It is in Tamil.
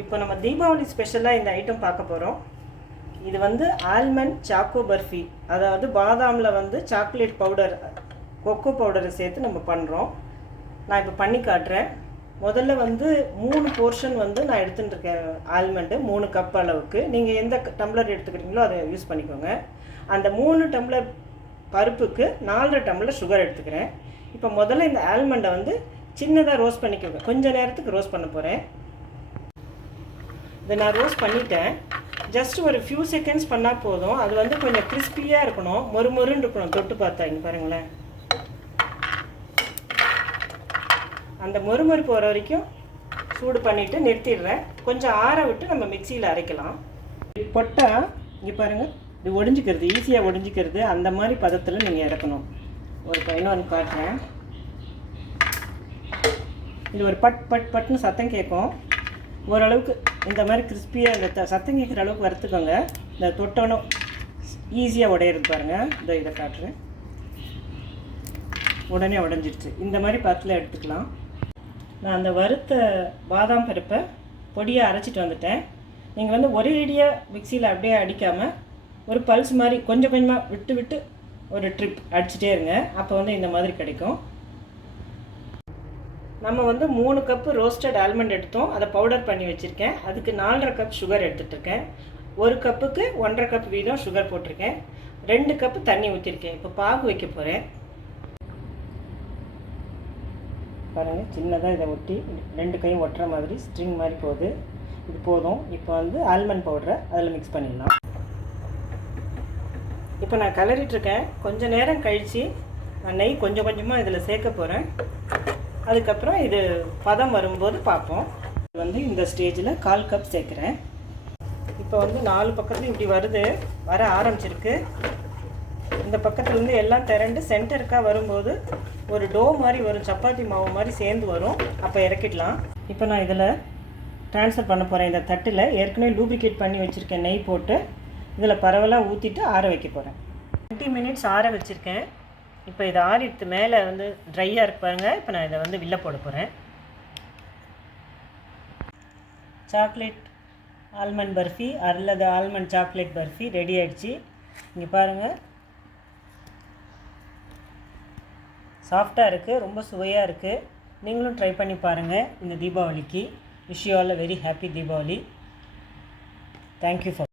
இப்போ நம்ம தீபாவளி ஸ்பெஷலாக இந்த ஐட்டம் பார்க்க போகிறோம். இது வந்து ஆல்மண்ட் சாக்கோ பர்ஃபி, அதாவது பாதாமில் வந்து சாக்லேட் பவுடர், கொக்கோ பவுடரை சேர்த்து நம்ம பண்ணுறோம். நான் இப்போ பண்ணி காட்டுறேன். முதல்ல வந்து 3 போர்ஷன் வந்து நான் எடுத்துகிட்டு இருக்கேன். ஆல்மண்டு 3 கப் அளவுக்கு. நீங்கள் எந்த டம்ளர் எடுத்துக்கிறீங்களோ அதை யூஸ் பண்ணிக்கோங்க. அந்த 3 டம்ளர் பருப்புக்கு 4 டம்ளர் சுகர் எடுத்துக்கிறேன். இப்போ முதல்ல இந்த ஆல்மண்டை வந்து சின்னதாக ரோஸ்ட் பண்ணிக்கோங்க. கொஞ்சம் நேரத்துக்கு ரோஸ்ட் பண்ண போகிறேன். இதை நான் ரோஸ்ட் பண்ணிட்டேன். ஜஸ்ட் ஒரு ஃபியூ செகண்ட்ஸ் பண்ணால் போதும். அது வந்து கொஞ்சம் கிறிஸ்பியாக இருக்கணும், மொறுமொறுன்னு இருக்கணும். தொட்டு பார்த்தா இங்கே பாருங்களேன், அந்த மொறுமொறு போகிற வரைக்கும் சூடு பண்ணிவிட்டு நிறுத்திடுறேன். கொஞ்சம் ஆற விட்டு நம்ம மிக்சியில் அரைக்கலாம். பொட்டால் இங்கே பாருங்கள், இது ஒடிஞ்சிக்கிறது, ஈஸியாக ஒடிஞ்சிக்கிறது. அந்த மாதிரி பதத்தில் நீங்கள் இறக்கணும். ஒரு இன்னொன்று காட்டுறேன். இது ஒரு பட் பட் பட்னு சத்தம் கேட்கும். ஓரளவுக்கு இந்த மாதிரி கிறிஸ்பியாக இந்த சத்தம் கேட்குற அளவுக்கு வறுத்துக்கோங்க. இந்த தொட்டணும் ஈஸியாக உடையிறது பாருங்கள். இதை காட்டுறேன். உடனே உடஞ்சிடுச்சு. இந்த மாதிரி பாத்தில் எடுத்துக்கலாம். நான் அந்த வறுத்த பாதாம் பருப்பை பொடியாக அரைச்சிட்டு வந்துட்டேன். நீங்கள் வந்து ஒரே அடியாக மிக்சியில் அப்படியே அடிக்காமல் ஒரு பல்ஸ் மாதிரி கொஞ்சம் கொஞ்சமாக விட்டு விட்டு ஒரு ட்ரிப் அடிச்சுட்டே இருங்க. அப்போ வந்து இந்த மாதிரி கிடைக்கும். நம்ம வந்து 3 கப்பு ரோஸ்டட் ஆல்மண்ட் எடுத்தோம், அதை பவுடர் பண்ணி வச்சுருக்கேன். அதுக்கு 4.5 கப் சுகர் எடுத்துகிட்ருக்கேன். 1 கப்புக்கு 1.5 கப் வீதம் சுகர் போட்டிருக்கேன். 2 கப்பு தண்ணி ஊற்றிருக்கேன். இப்போ பாகு வைக்க போகிறேன். பாருங்கள், சின்னதாக இதை ஒட்டி 2 கையும் ஒட்டுற மாதிரி ஸ்ட்ரிங் மாதிரி போகுது. இது போதும். இப்போ வந்து ஆல்மண்ட் பவுடரை அதில் மிக்ஸ் பண்ணிடலாம். இப்போ நான் கிளறிட்டுருக்கேன். கொஞ்சம் நேரம் கழித்து நான் நெய் கொஞ்சம் கொஞ்சமாக இதில் சேர்க்க போகிறேன். அதுக்கப்புறம் இது பதம் வரும்போது பார்ப்போம். இது வந்து இந்த ஸ்டேஜில் 1/4 கப் சேர்க்குறேன். இப்போ வந்து 4 பக்கத்துலையும் இப்படி வருது, வர ஆரம்பிச்சிருக்கு. இந்த பக்கத்துலேருந்து எல்லாம் திரண்டு சென்டருக்காக வரும்போது ஒரு டோ மாதிரி வரும், சப்பாத்தி மாவு மாதிரி சேர்ந்து வரும். அப்போ இறக்கிடலாம். இப்போ நான் இதில் ட்ரான்ஸ்ஃபர் பண்ண போகிறேன். இந்த தட்டில் ஏற்கனவே லூப்ரிகேட் பண்ணி வச்சுருக்கேன். நெய் போட்டு இதில் பரவலாக ஊற்றிட்டு ஆற வைக்க போகிறேன். 20 மினிட்ஸ் ஆற வச்சுருக்கேன். இப்போ இதை ஆறிட்டு மேலே வந்து ட்ரையாக இருக்கு பாருங்கள். இப்போ நான் இதை வந்து வில்ல போட போகிறேன். சாக்லேட் ஆல்மண்ட் பர்ஃபி அல்லது ஆல்மண்ட் சாக்லேட் பர்ஃபி ரெடி ஆகிடுச்சு. இங்கே பாருங்கள், சாஃப்டாக இருக்குது, ரொம்ப சுவையாக இருக்குது. நீங்களும் ட்ரை பண்ணி பாருங்கள் இந்த தீபாவளிக்கு. Wish you all a very happy Deepavali. Thank you for